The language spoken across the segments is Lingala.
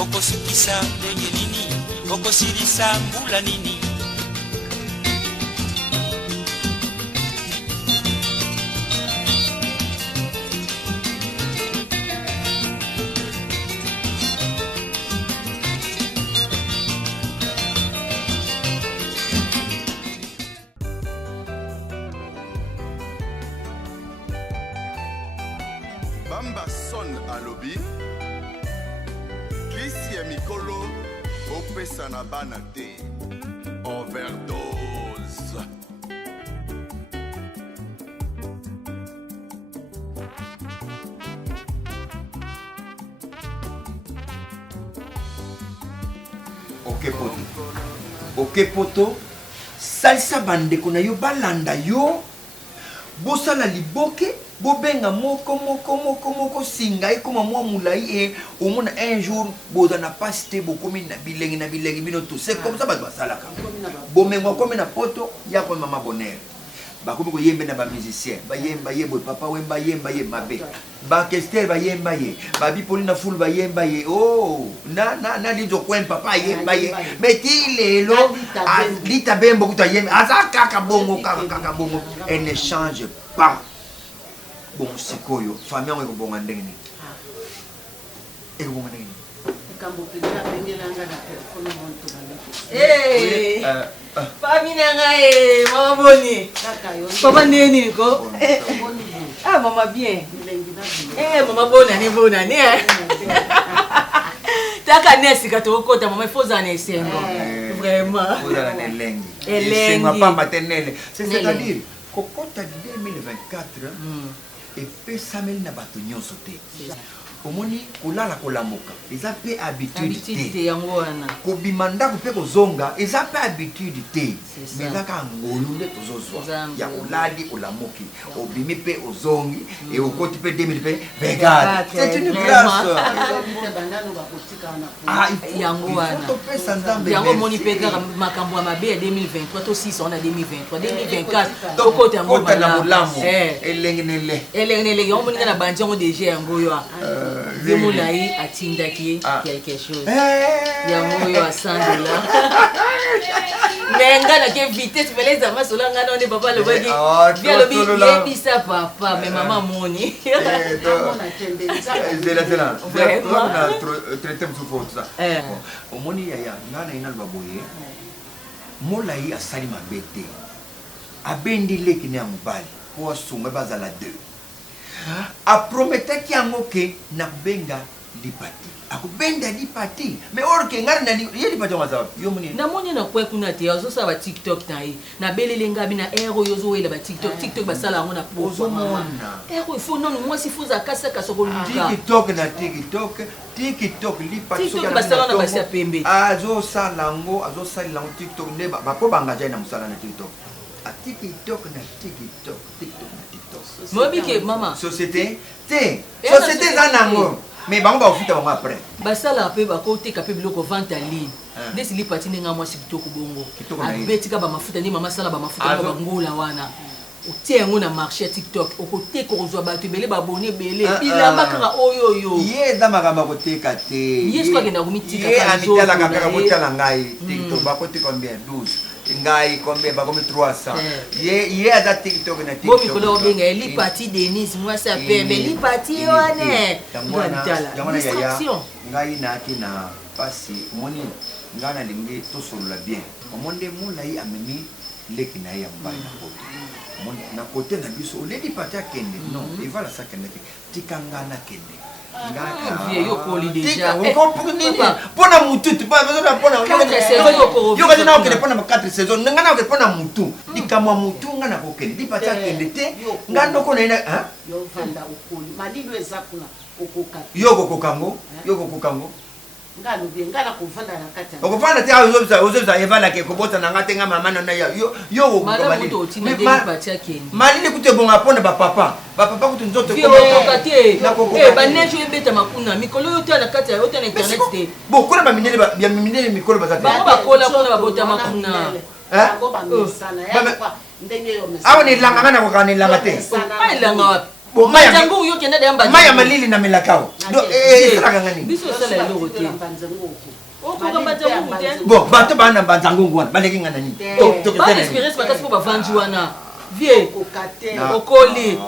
okosukisa ndenge nini, okosilisa mbula nini. Bamba son alobi kisi ya mikolo opesa na bana te. Overdose. Ok poto salisa bandeko na yo balanda yo bosala liboke bobenga moko singa ekoma mwa mulai omona un jour boza na pasi te bokomi na bilengi bino tout c'est comme ça bato basalaka bomengwa komi na poto ya komi mama bonheur bakomi koyembe na bamusicien bayemba ye boye papa wemba yemba ye mabe bakester bayemba ye babipoli na fulu bayemba ye oh na lizo kwen papa yemba ye meti lelo lita bembo kuta yemba aza kaka bongo elle ne change pas. Bon sikoyo famille yango ekobonga ndenge nini ekobonga ndenge nini famille nanga mama boni papa neni ko ah mama bien mama bona ne taka nesika tokota mama ifoza na esengo vraiment oza na elengi esengo pamba tenele c'est-à-dire kokota 2024 epesameli na bato nyonso te omoni kolala kolamuka eza mpe habitude te yango wana kobima ndako mpe kozonga eza mpe habitude te me eza kaka ngolu nde tozozwa ya kolali olamuki obimi mpe ozongi eokoti mpe 2000 mpe 24 c'est une grâce yango wana topesa nzambe yango omoni mpe kaka makambo ya mabe ya 2023 to 6 on a 2023 2024 tokota yango malamu elengi nelenge omoni nga na bandi yango deja yango yo Zemulai atindaki quelque chose. Yango yo à 100 $. Mais nga na ke vitesse fallait zama sola nga na on papa le bagi. Bien le bi yebisa papa mais maman moni. Zela. On a traité tout pour ça. Omoni ya nga na ina baboye. Molai asali mabete. Abendi leki ne amubali. Ko asuma bazala 2. A promettre ki yango ke na benga lipati akubenda lipati mais or ke ngari na yeli pati waza yo muni na moni na kwa kuna te ozo sa ba TikTok na yi na belele ngabi na ero yozo wela ba TikTok basala yango na pozo mona ero ifo non moi si fuza kasa ko luka TikTok lipati so ya basala na basi pembe azo salango TikTok ne ba po bangaja na musala na TikTok a TikTok. Mobike mama société zanango mais bango ba futa bango après basala pe ba côté ka pe biloko vente en ligne desi li parti nga moi sikitoko bongo abetika ba mafuta ni mama sala ba mafuta ba ngola wana otie ngo na marché TikTok okote ko rozwa ba tebele ba bone bele bilamba kaka oyo ye za makamba koteka te yesu ka genda kumitika ka mitala kaka kotala ngai TikTok ba kote combien 12 ngai combien ba comme 300 ye aza TikTok na TikTok bo mikolo benga li parti Denise moi ça pembe li parti wane distraction ngai na kina pasi moni ngana lingi to solo bien omonde mulai amemi leki na ya mbaya na kote na kote na biso oledi parti akende non evala sa kende tikangana kende yo koli déjà pona mutu tu pas besoin pona yo ka na okende pona 4 saisons ngana okende pona mutu dikamwa mutu ngana kokende di pata kende te ngando ko na yo fanda ukoli malilo ezakuna okoka yo kokango ngalo bien ngala kuvanda na kata okufanda ti ozoza evala ke kobota na ngatenga mama na yo malili kute bonga pona papa kutu nzoto ko ba nejo ebeta makuna mikolo yo tana kata yo tana internet te bo kona ba minele mikolo bazata ba kola pona babota makuna go ba misana ya kwa ndenge yo misana awo ni langa ngana ko kanilanga te ai langa Bon, Banzango yo kende de Banzango. Maya malili na melakao. Donc ça ngani. Biso sala lo roté. Bon, bato bana Banzango ngwana, baleki ngana ni. Ba experience ba kasi po ba vanji wana. Vie okoli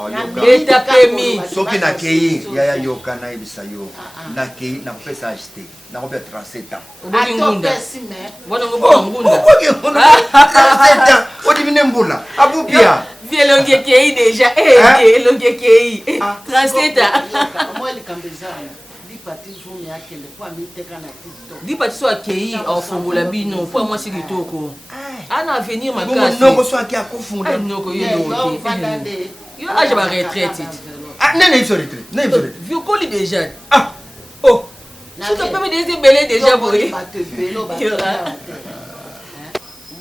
eta pemi soki na kei yaya yoka na ebisa yo na kei na pesa acheter na ko peut 37 ans oboki ngunda wana ngobo ngunda oboki ngunda 37 ans odivine mbula abupia vie longe kei déjà longe kei 37 ans moi le kambezana dipati journée akende kwa miteka na TikTok dipati so akei ofongola bino po moi sikitoko ana avenir makasi noko so akia kofunda noko yo yo age ba retraite nene iso retraite nene iso retraite vieux coli déjà oh tu te peux me dire belé déjà pour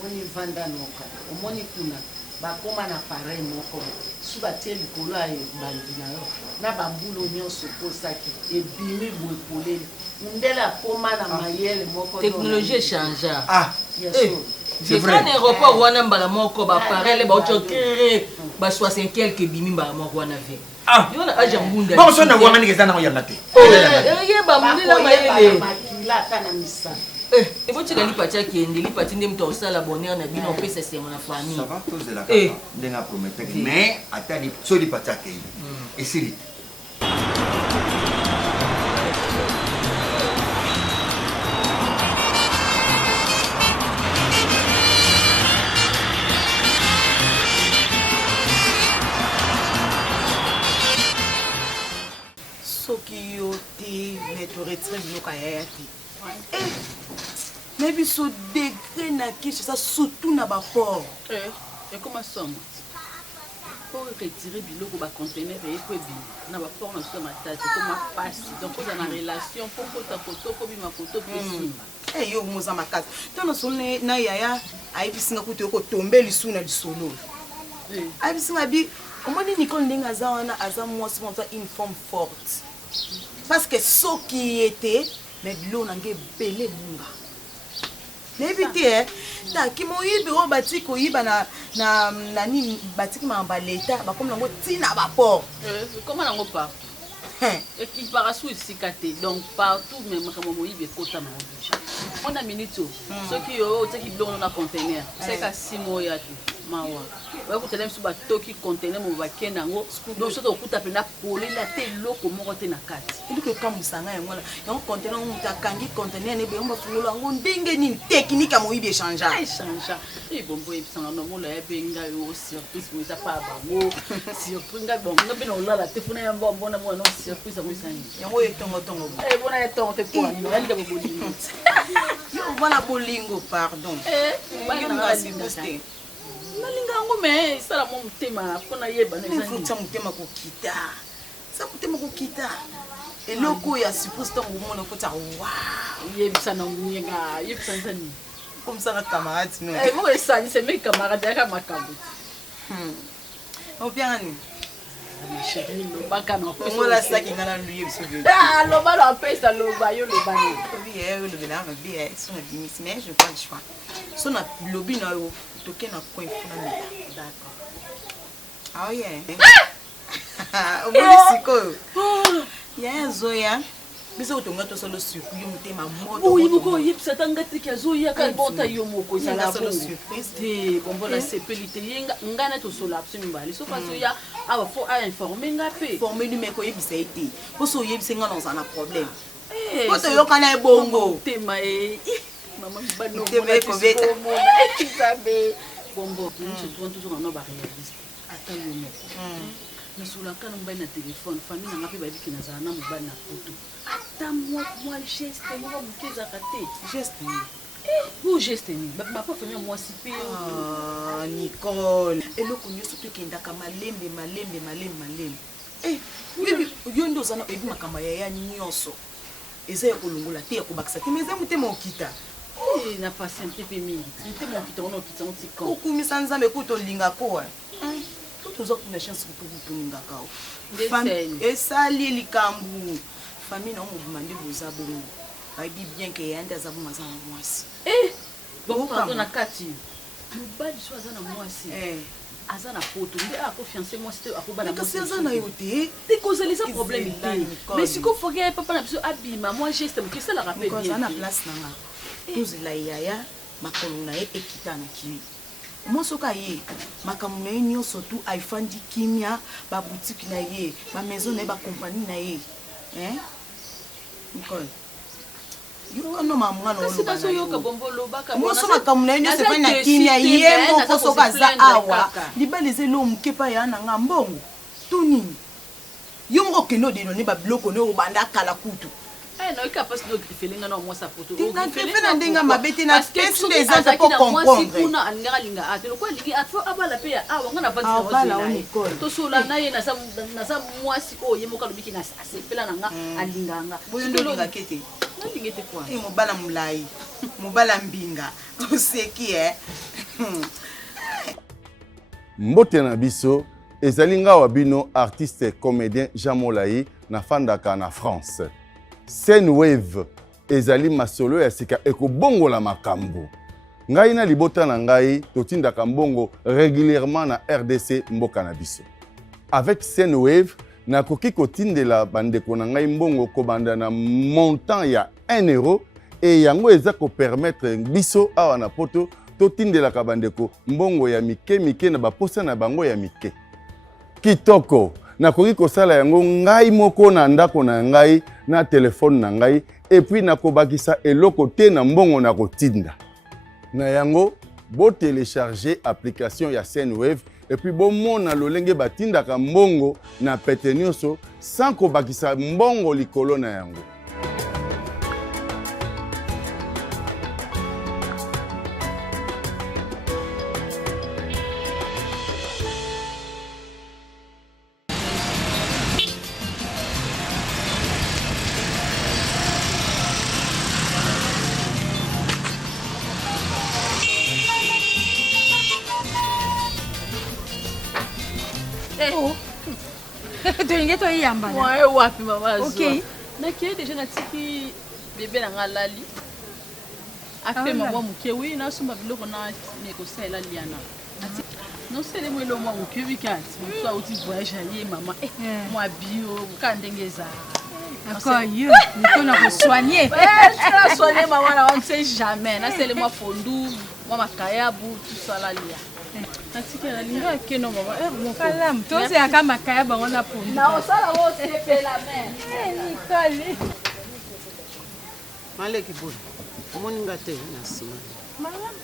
moni vanda noka omoni kuna bakoma na pareil moko su batie likolo ya bandi na yo na bambulo nyonso kosaki ebimi boepoleli ndele akoma na mayele moko technologie change c'est vrai un aéroport wana mbala moko ba pareil ba ochokere ba 60 quelque bimi mbala moko wana ve yo na aja ngunda bon so na wanga ni kesana ngoyanga te ye ba mundela mayele makila kana misa ebotika lipati akende lipati nde moto osala bonheur na bino opesa semo na famille ça va tozela kaka ndenge apromete mais atali so lipati akei esili soki yo te maître retrait biloko ayaya te mais biso degré na kinshasa surtout na baport ekoma somo po retire biloko bacontener eyeko ebima na baport na biso ya matati ekoma pasi donc oza na relation mpo kota koto kobima koto pesima yo moza makasi ntango solo na yaya ayebisinga kutu yokotombe lisu na lisolo ayebisinga bi omoni nicole ndenge aza wana aza mwasi moza une forme forte parce que soki ete mais bilo nange ebele munga nayebi te taki moyibi oyo batiki koyiba na nini batiki mamba leta bakomi nango ntina baport koma nango pa ekipaka su esika te donc partout me makambo moyibi ekota nango deja mpona minute soki yo otiaki biloko na contener seka simo oyo ate mawa bakutela biso batoki contener mo bakende yango donc soki okuta mpena polela te eloko moko te na kati eloko ekambwisanga yango wana yango contener ngo moto akangi contener ne beyango bafungolo yango ndenge nini teknike ya moyibi echangea ebombo oyebisanga nomola yabenga yo surprise mo eza pa bango surprise ngai bongo mpe na olala te funa yambo mbona mwana surprise yango esani yango oyo etongotongo bona etongo te poani oyalika bobolingo yo wana bolingo pardon te nalinga yango me esala mo motema mpona yeba futa motema kokita sa motema kokita eloko oyo ya suppose ntango omona okota wa yebisa na nyenga yebisa nzani komisaka camarade no moko esalisa meki camarade yaka makambo opiangani lobaka naola saki nga na luye biso loba lo apesa loba yo lobani olobelaka bien so na bimisi mais je pas le choix so na lobi na yo toke na coin funa mela d'accord aoye omoni sikoyo yaya zoya biso otonga tosala surprise yo motema motoyiboko oyebisa tanga teki azoyaka bota yo moko ezala surprise te bombo na sepeli te ye ngai na tosola biso mibale soki azoya awa fo ainforme nga mpe forme numeko oyebisa ye te mposo oyebisa nga na oza na problème po toyokana ebongo tema mama mibanoekobetabe bombo tozonga no baréaliste ata yo moko nasolaka na mobali na telefone famille nanga mpe bayebiki nazala na mobali na poto ata mwa geste moko moke ezaka te geste o geste nini bapa famille ya mwasi mpe nicole eloko nyonso tokendaka malembe yo nde oza na oyebi makambo yaya nyonso eza ya kolongola te ya kobakisa te mais eza motema okita na patiente mpe mingi motema okita wana okita ngo tika okumisa nzambe ku tolingako toza kuna chance kutokulingaka esali likambo famille na mobima nde boza bongo bayebi bien ke yande aza bongo aza na mwasi bongo na kati mobali so aza na mwasi aza na poto nde akofiance mwasi te akobala kasi aza na yo te te kozalisa problème te mais siko foke papa na biso abima mwa geste moke esalaka mpe aza na place na nga tozela yaya makolo na ye ekita na kimi mwa soki aye makambo na ye nyonso tu afandi kimia babutiki na ye bamaison na ye bakompagnie na ye nicole yokano mamwana olobanayomoso makambo na ye nyonso efandi na kimia ye moko soki aza awa libala eza elo moke pa ya na nga mbongo to nini yo moko okende odenone babiloko ne obanda kala kutu na ndenge mabe te na pesi nde eza po comprendretosola na ye naza mwasi oyo ye moko alobiki asepela na nga alinganga boyo ndolingake te mobala molai mobala mbinga oseki mbote na biso ezali ngawa bino artiste comédien Jean Molai nafandaka na France. Scène Wave ezali masolo ya sika ekobongola makambo. Ngai na libota na ngai totindaka mbongo régulièrement na RDC mboka na biso. Avec Scène Wave nakoki kotindela bandeko na ngai mbongo kobanda na montant ya 1 euro et yango eza ko permettre biso awa na poto totindelaka bandeko mbongo ya mike na baposa na bango ya mike. Kitoko nakoki kosala yango ngai moko na ndako na ngai na telefone na ngai et puis nakobakisa eloko te na mbongo na kotinda. Na yango bo télécharger application ya Scène Wave et puis bo mona lolenge batindaka mbongo na pete nyonso sans kobakisa mbongo likolo na yango. tolingi toyiyamba moye wapi mama okay. Nakei déjà natiki bébé na nga lali afema mwa moke wi nasomba biloko na nekosala liana nosele mwelo mwa moke wikati mosu auti voyage aye mama mwa bio ka ndenge eza d'accord yo nikona kosoigner soigner mama na on sait jamais nasele mwa fondu mwa makayabu tout ça la lia natika na linga keno mama mon kalam tose aka makaya bango na pondu na osala wo sepe la main Nicole maleki boni moninga te na sima malam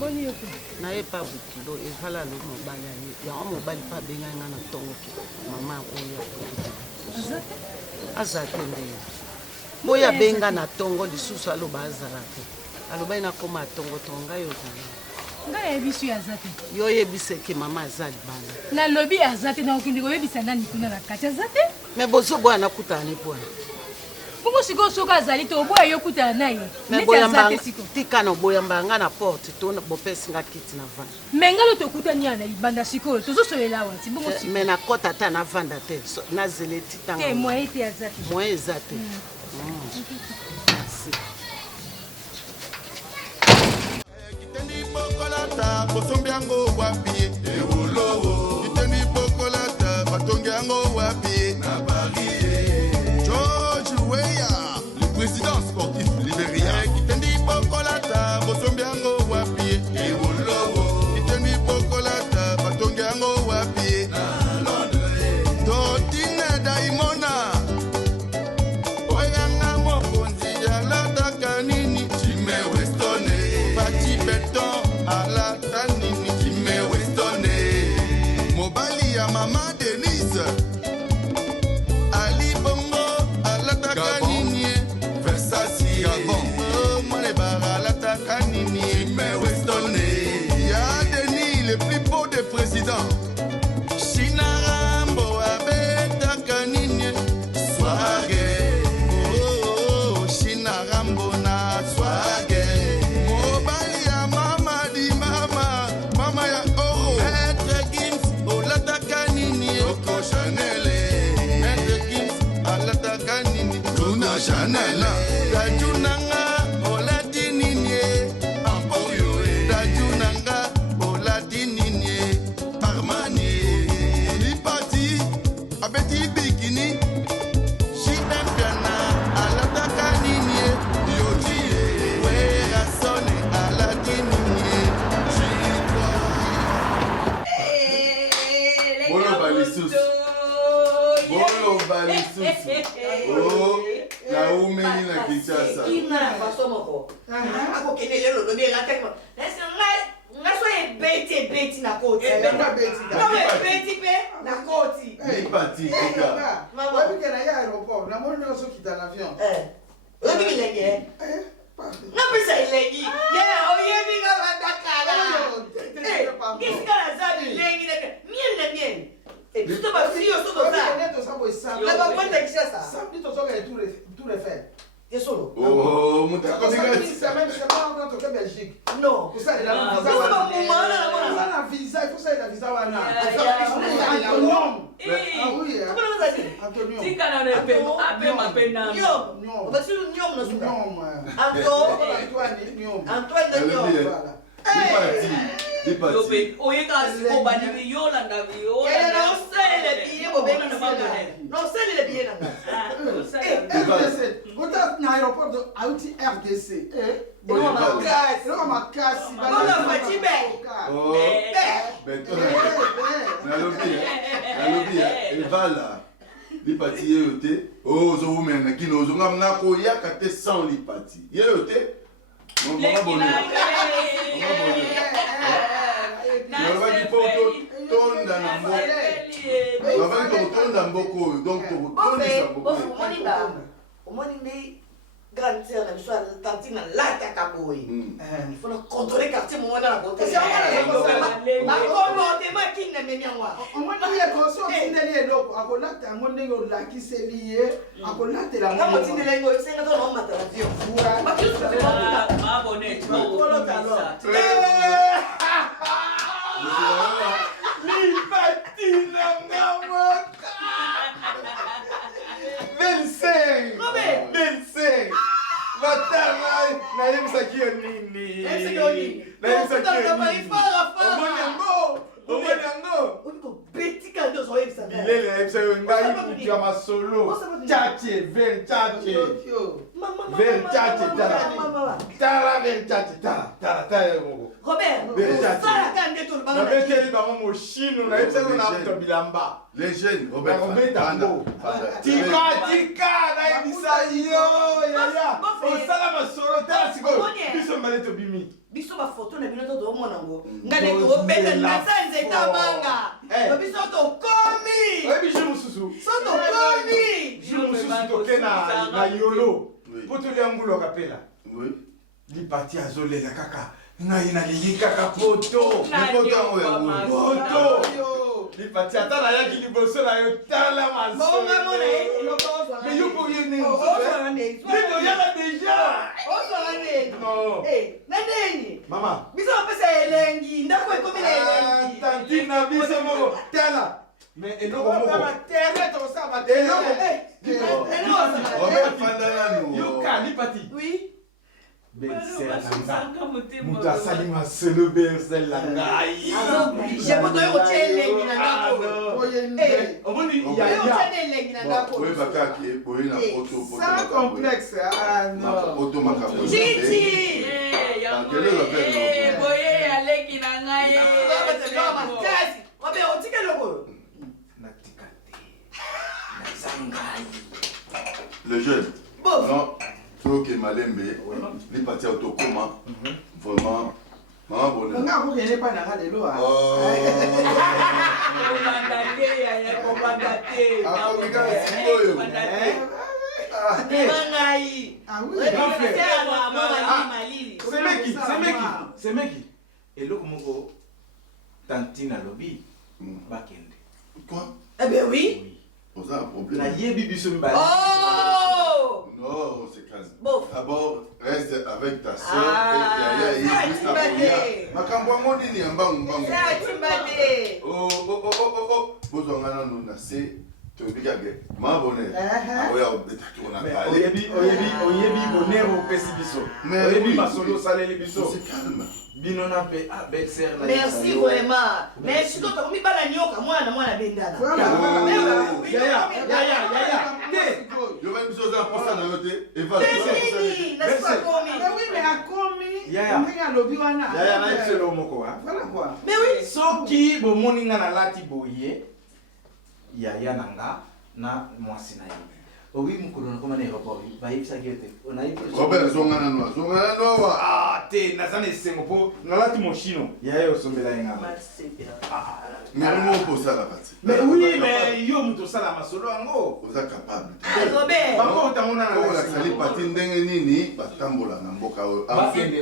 boni yope na ye pa bukilo evala lo mobali ya mobali pa benga nga na tongo ke mama oya azate ndenge boya benga na tongo lisusu aloba azarate aloba ina koma tongo tonga yo ngai yebisu azate yo yebiseke mama azali bana na lobi azate na okindi koyebisa nani kuna na kati azate me bozo boya nakutana ne pona bongo siko soka azali to boya yo kutana naye neti azate siko tika na boyamba nga na porte to bopesi nga kiti na vanda mengalo tokutani ana libanda siko tozosolela wati bongo siko me na kota ta na vanda te na zele titanga te moye te azate moye ezate Bokolata, bosombiango wapi, ewolowo. Iteni bokolata, batongiango wapi, na Paris. George Weah, le président sportif libérien. Iteni bokolata, bosombiango wapi, ewolowo. Iteni bokolata, batongiango wapi, na Londres. Totine daimona, oyanga mokonzi ya lataka nini, Jimmy Westone, Pati Beton. Ala tanini kimewe Kinshasa. Kinga na façon moko. Ako kene lelo lobi la tête. Est-ce nga so e beti na koti. Beti pe na koti. Ni parti kaka. Maman, oui, qu'elle aille à l'aéroport. La monnaie aussi qui est dans l'avion. Obi ki lenge. Na pesa ilegi. Yeah, oyebi nga badakala. Qu'est-ce que la zabi lengi na miel. Et tout va fio so do ça. La ba kwenda kishasa. Samedi to soka tout refaire. Et solo. Oh, mon taco C'est même c'est pas encore en Belgique. Non. Pour ça il a la visa. Il faut ça il a visa wana. Antonium. Ah oui. Comment on dit? Antonium. Tika na repe, ape mapena. Nyom. On va sur nyom na suka. Nyom. Antoine de nyom. Ni parti. Oyeka siko bani yolanda yo. Non, c'est le billet bobenga na bangone. Non, c'est le billet na. Quand on a l'aéroport de Aouti RDC. Non, ma casse. Non, ma casse. Non, la fatime. Oh. Ben toi. Na lobi. Et voilà. Li parti yote. Oh, zo mena kino zo ngam ko yakate sans li parti. Yote. Mon maman bonne. Nabaki poto tonda na mboko. Nabaki tonda mboko donc tondisa mboko. Omoni ndi grande sœur na biso tantine lata kaboy. Il faut contrôler quartier moment na côté. C'est on a la ma kinga memi ngwa. Omoni ya koso tindeli eloko akolata ngone ngo lakise liye akolata la kama tindeli ngo senga to no mata la dio. Ma kitu Ma bonnet. Kolo talo. Li patina ngamoka. 25. 25. Matanga na yemsaki nini? Betika ndo so yebisa. Bilele yebisa ngai kutia masolo. Chache, ven chache. Ven chache tala. Tala ven chache tala ngo. Robert, ça la kande to na beteli bango moshino na yebisa na to bilamba. Les jeunes, Robert Tango. Tika na yebisa yo yaya. Osala masolo tala siko. Biso mbale to bimi. Biso ba photo na bino to mona ngo. Ngale ko beta na sanze tabanga. Biso to komi. Oyebi jour mususu. So to komi. Jour mususu toke na yolo. Poto liangulo kapela. Oui. Li parti azolela kaka. Ngai na lili kaka poto. Ni poto ya poto. Li parti atala yaki liboso na yo tala maso. Bonga mona Mais yo ko yene. Libo yala déjà. Non. Na nini? Mama. Biso pesa elengi, ndako ekomela elengi. Tantina biso moko tala. Mais eloko moko. terre to ça va Robert Fandana no. Yo kali pati. Oui. Mutu asali masolo bersel la ngai. J'ai pas de elengi na ndako. Omoni Ya elengi na ndako. Oui, bakaki, boy na poto. Sans complexe. Ah non. Poto makabo. Titi. Boye aleki na ngai. Obe otike loko. Le jeune. Non. Ok, Malembe, il est parti à Autocoma. Vraiment. Maman bonheur. On a beaucoup pas dans la loi. C'est meki. Et là, comment Tantina lobby, bakende. Quoi? Eh ben oui. On a un problème. La yebi bisumba. Oh! Non, c'est calme. Bon. D'abord, reste avec ta soeur. Makambwa modi ni ambangu mbangu. Oh. Bozongana no na se. Tobikage. Ma bonne. Oya obeta tona kale. Oyebi bonero pesi biso. Oyebi masolo saleli biso. C'est calme. Bino na pe Bexer na. Merci vraiment. Merci to tomi bala nyoka mwana bendana. Ya. Yo même biso za posa na yote. Eva. Merci. N'est-ce pas komi? Mais oui, mais à komi. Ya. Ya na ifelo moko wa. Voilà quoi. Mais oui. Soki bomoninga na lati boye. Yaya nanga na mwasi na ye. Oui, mon colonel, comment est rapport? Va y ça qui était. On a eu. Robert Zongana Noa. Ah, t'es Nazane Sengopo, Nalati mon chino. Yaya au sommet là. Mais on peut ça la partie. Mais oui, mais yo muto sala masolo ango. Vous êtes capable. Robert. Bango utamona na. La sali parti ndenge nini batambola na mboka.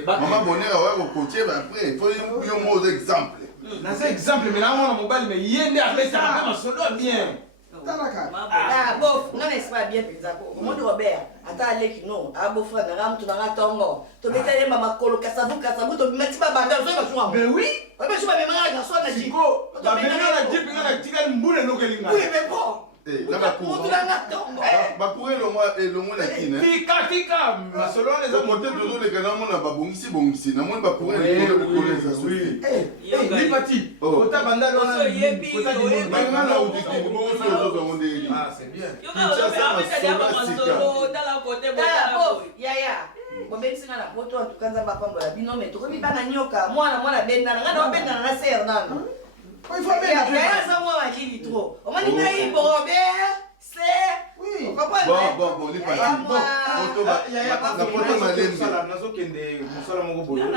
Maman bonheur ouais au côté après il faut yo mo exemple. Na ça exemple mais là on mobile mais yende avec ça masolo bien. Ah, bof, non n'est-ce pas bien Pizako. Comment dit Robert? Attends, Alec, non. Ah, beau frère, Ram, tu n'as tongo. Tu mets ta maman colo, Kassabou, tu mets pas bandeur, tu vas jouer. Mais oui. Mais je vais me mettre à soi, la Chico. La meilleure la Jeep, la tika mboule no kelinga. Oui, mais bon. Eh, là ba cour. Ba courir le mois la kine. Tika, masolo les hommes monter toujours les gars na ba bongisi na mon ba courir le courir ça suffit. Ni parti. Kota banda lo na. Kota di banga na udiki bon so zo monde. Ah, c'est bien. Yo ka masolo dala côté bof. Ya. Bobensinga na poto tukanza bapambola bino mais tokomi bana nyoka mwana benda ngana benda na ser nano. Il faut bien faire ça moi qui trop. On m'a dit mais Robert, c'est oui. Bon, les partis. Photo ba la photo malembe. Sala nazo kende musala moko boyo ko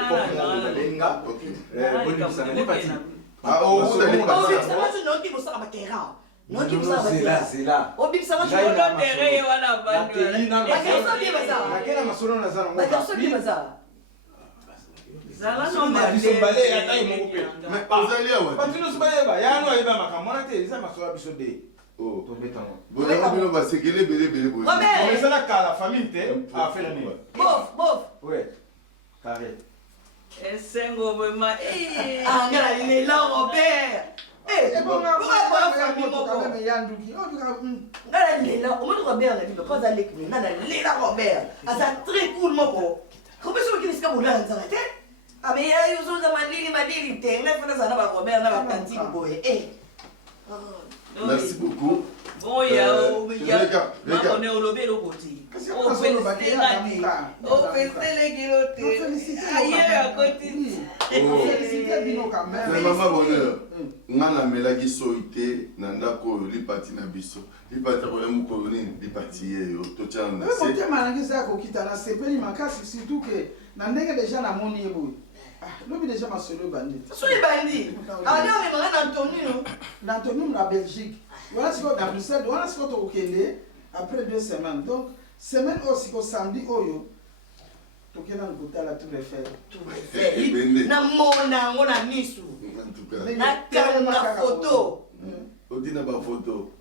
lenga. Boni sana les partis. Ah oh, vous allez passer. Ça va se noter pour ça ba terrain. Non qui ça c'est là. Au bim ça va se noter terrain wana ba. Ba ça bien ça. Akena masolo na zana. Ba ça bien ça. Zala no balé atai moko pe. Mais vous allez ouais. Patino subale ba ya no ayeba makamona te ça masola biso de. Oh, to betango. Bon, on va se gueuler belé. Robert. On ça la la famille te a fait la nuit. Bof. Ouais. Carré. Esengo vraiment. Ah, ngala ni là Robert. Ngala lela omuntu Robert na biso koza lekini ngala lela Robert asa très cool moko Robert soki nisika bolanza te abe ya yuzo za madili te ngafuna sana ba Robert na ba tanti boye Merci beaucoup. Bon ya on est au lobby le côté. On fait les kilotés. Ailleurs à côté. Mais maman bonheur. Ngana melaki soité na ndako li parti na biso. Li parti ko emu ko ni li parti yo to tchana. C'est que manaki ça ko kitana sepeli makasi surtout que na ndenge déjà na moni ebo. Lobi déjà ma solo bandi. Solo bandi. Ah non mais manga Antonio la Belgique. Voilà ce qu'on a Bruxelles, voilà ce qu'on a au Kenya après 2 semaines. Donc semaine aussi ko samedi oyo. Tokena ngota la Tour Eiffel. Na mona ngona misu. En tout cas. Na kanga photo. Odina ba photo.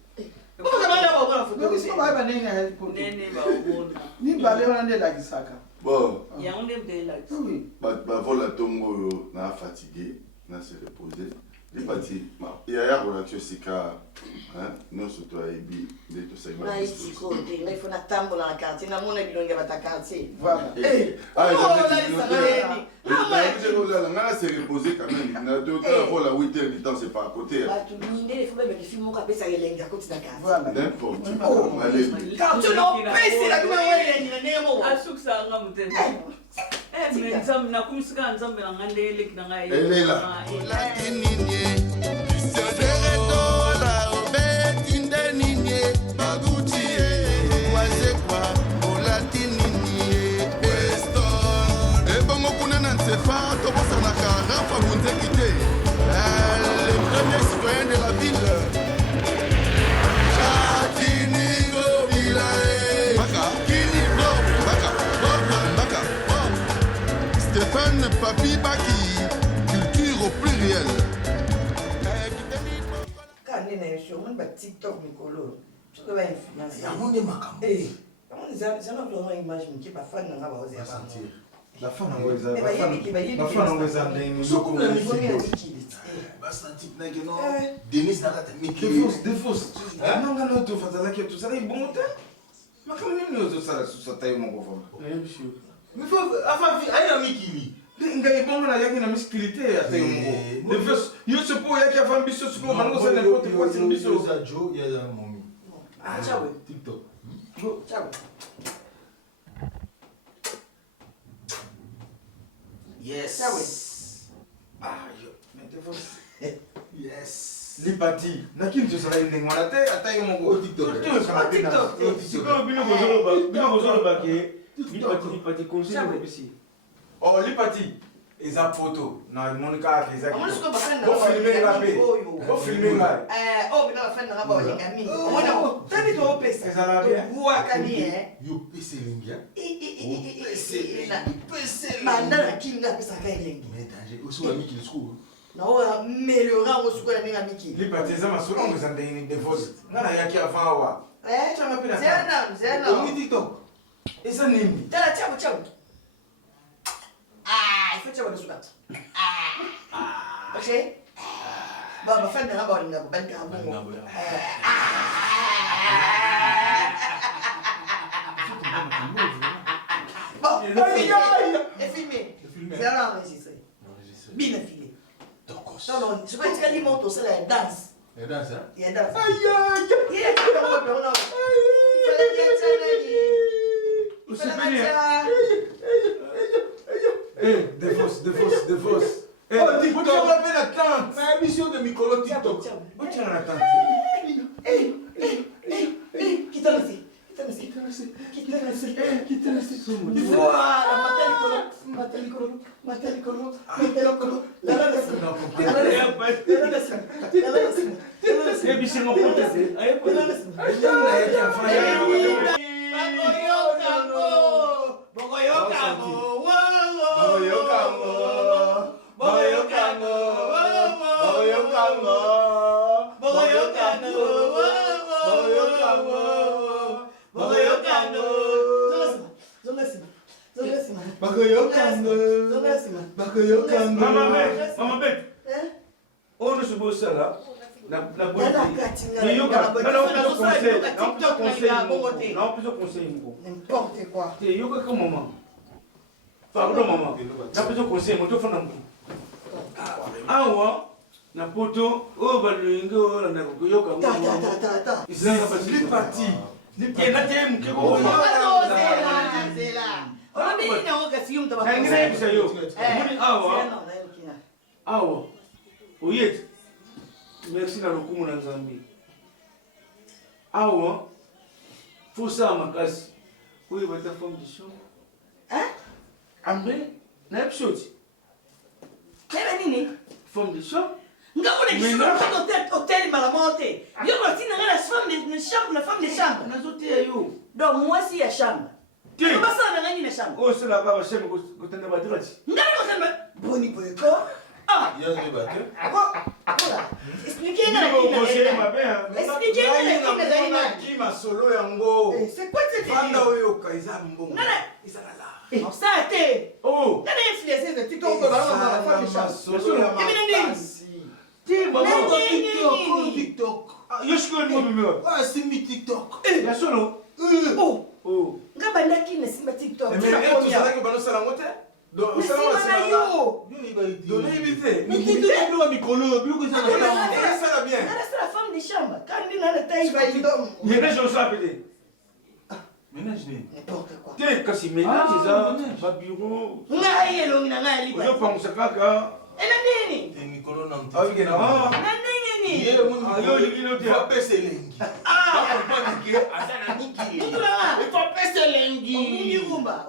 Comment ça va là ba photo? Donc c'est pas ba nene help pour. Nene ba omondo. Ni ba le wana la gisaka. Bon. Ya on est de là. Oui. Ba vola tongo yo na fatigué, na se reposer. Les partis, il y a une relation sika, non surtout à Ebi, de tout ça. Na ici côté, il faut na tambo dans la quartier, na mona bilonga ba ta quartier. Voilà. Ah, il s'est reposé quand même. Na deux fois la 8h du temps, c'est pas à côté. Ba tu minde, il faut même que film mo kapesa yelenga côté da quartier. Voilà. N'importe quoi. Allez. Quand tu n'en pèses la kuma yelenga nemo. Asuksa nga mutende. Mais nzambe na kumisika nzambe na ngande eleki na ngai. Elle est là. Les premiers citoyens de la ville. Stéphane Papi Baki, culture au pluriel. Quand on est sur mon TikTok, Nicolo, tu peux pas influencer. Il y a un monde de macam. C'est notre image qui va faire un peu de sentir. La femme anglaise, la femme anglaise, Denis n'a des fausses. Non, non, tu fais ça, tu sais, bon temps. Mais quand même, nous, ça, ça taille mon coffre. Mais faut, enfin, aïe, ami qui Ngai bongo na yaki na musculité ate ngo. De plus, yo se po yaki avant biso se po bango c'est n'importe quoi c'est biso. Joe, il y a mommy. Ah, ciao. TikTok. Ciao. Yes. Ciao. Ah, yo, mais de plus. Yes. Lipati, nakini tosala ndenge wana te ata yo moko TikTok. TikTok. Sikoyo bino bozoloba ke Lipati conseil kopesi. Oh Lipati, eza photo na Monica eza. Bo filmer ngape. Bo filmer ngape. Oh bina bafana ngaba olingami. Omona ko tani to pesa. Ezala bien. Buakani Yo pese lingia. Pese. Manda na kinga pesa ka elengi. Mais danger, oso wa miki school. Na ora melhora o suko na ninga miki. Lipati eza masolo ngeza ndenge divorce. Ngana yaki avant awa. Changa pena. Zena. Ongi TikTok. Eza nini? Tala chabo. Ah, il faut chabo suka. Okay? Baba fanda ngaba olinga kubanka abongo. Bon, et filmé. C'est là enregistré. Bien filmé. Non, je vais dire l'immonte, c'est la danse. La danse, hein? Il y a une danse. Aïe. Il y a Divorce. Oh, TikTok, on appelle la tante. C'est une émission de Mikolo TikTok. Où tu as la tante? Qui t'a laissé? Voilà, Matalikolo. Mama Bet. On ne se bosse là. La conseil. N'importe quoi. Maman. Pardon, maman. La petite conseil, mon téléphone. Awa, na poto, oh, balingo, la nagoyoka. Tata. C'est parti. C'est la thème que vous c'est là. On a mis une occasion de Awa. Oyet. Merci na lokumu na Nzambe. Awa. Faut ça makasi. Oui, va ta femme de chambre. Hein? Ambe, na episode. Quelle nini? Femme de chambre. Ngabona kisho hôtel malamote. Yo ko tina ngala femme de chambre. Nazote ya yo. Donc moi si ya chambre. Tu vas ça na ngani na chambre. Oh, c'est la baba chambre ko tanda ba dirati. Ngala ko sembe. Boni ko. Ah, il y a des bateaux. Voilà. Expliquez-moi. Qui m'a solo yango. C'est quoi cette idée? Fanda oyo kaiza mbongo. Isa là. Non, ça a été. Oh. Nana influencé de TikTok dans la femme de chambre. Ti maman TikTok. Yo shiko ni mimi. Ah, c'est mi TikTok. Ya solo. Oh. Ngabanda ki na simba TikTok. Mais tu sais que bano sala ngote? Do sala sala yo. Do na ibite. Mais TikTok no mikolo, biluko ça va bien. Nana c'est la femme de chambre. Quand ni nana taille va idom. Ménage on s'appelle. Ménage ni. N'importe quoi. T'es kasi ménage ça, ba bureau. Ngai elongi na ngai lipa. Yo pangusa kaka. Ena nini? Te mikolo na mti. Ah oui, na. Na nini? Yeye mungu. Yo ligino te. Va pese lengi. Ah, comprendre que asana niki. il faut pese lengi.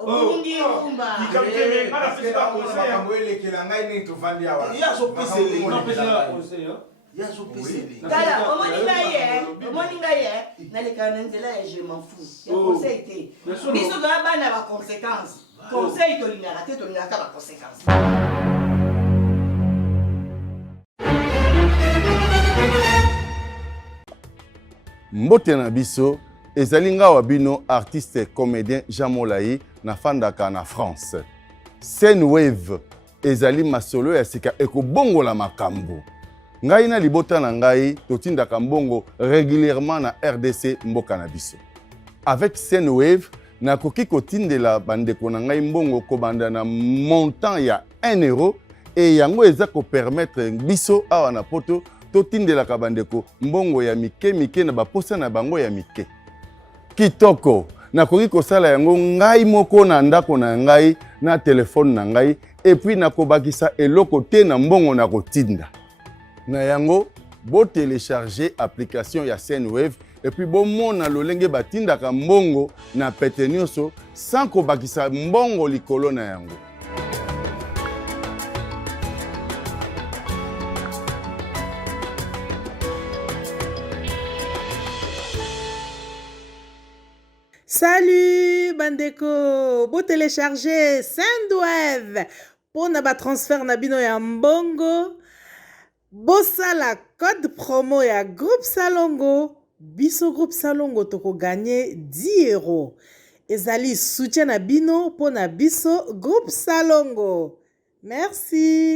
Obundi rumba. Ikamteme mara pese ba conseil. Kamwele kelanga ni tufandi awa. Ya so pese lengi. Non pese ba conseil. Ya so pese lengi. Tala, omoninga ye, naleka na nzela ya je m'en fous. Ya conseil te. Biso to bana ba conséquences. Conseil to lingaka te to lingaka ba conséquences. Mbote na biso ezali ngawa bino artiste comédien Jean Molayi na fandaka na France. Scène Wave ezali masolo ya sika ekobongola makambo. Ngai na libota na ngai totindaka mbongo régulièrement na RDC mboka na biso. Avec Scène Wave nakoki kotindela bandeko na ngai mbongo kobanda na montant ya 1 euro et yango eza ko permettre biso awa na poto totindelaka bandeko mbongo ya mike na baposa na bango ya mike. Kitoko nakoki kosala yango ngai moko na ndako na ngai na telefone na ngai et puis nakobakisa eloko te na mbongo na kotinda. Na yango bo télécharger application ya Sendwave et puis bo mona lolenge batindaka mbongo na pete nyonso sans kobakisa mbongo likolo na yango. Salut bandeko, bo télécharger Sendwave pour na ba transfert na bino ya mbongo. Bosala code promo ya groupe Salongo. Biso groupe Salongo toko gagner 10 €. Ezali soutien na bino pour na biso groupe Salongo. Merci.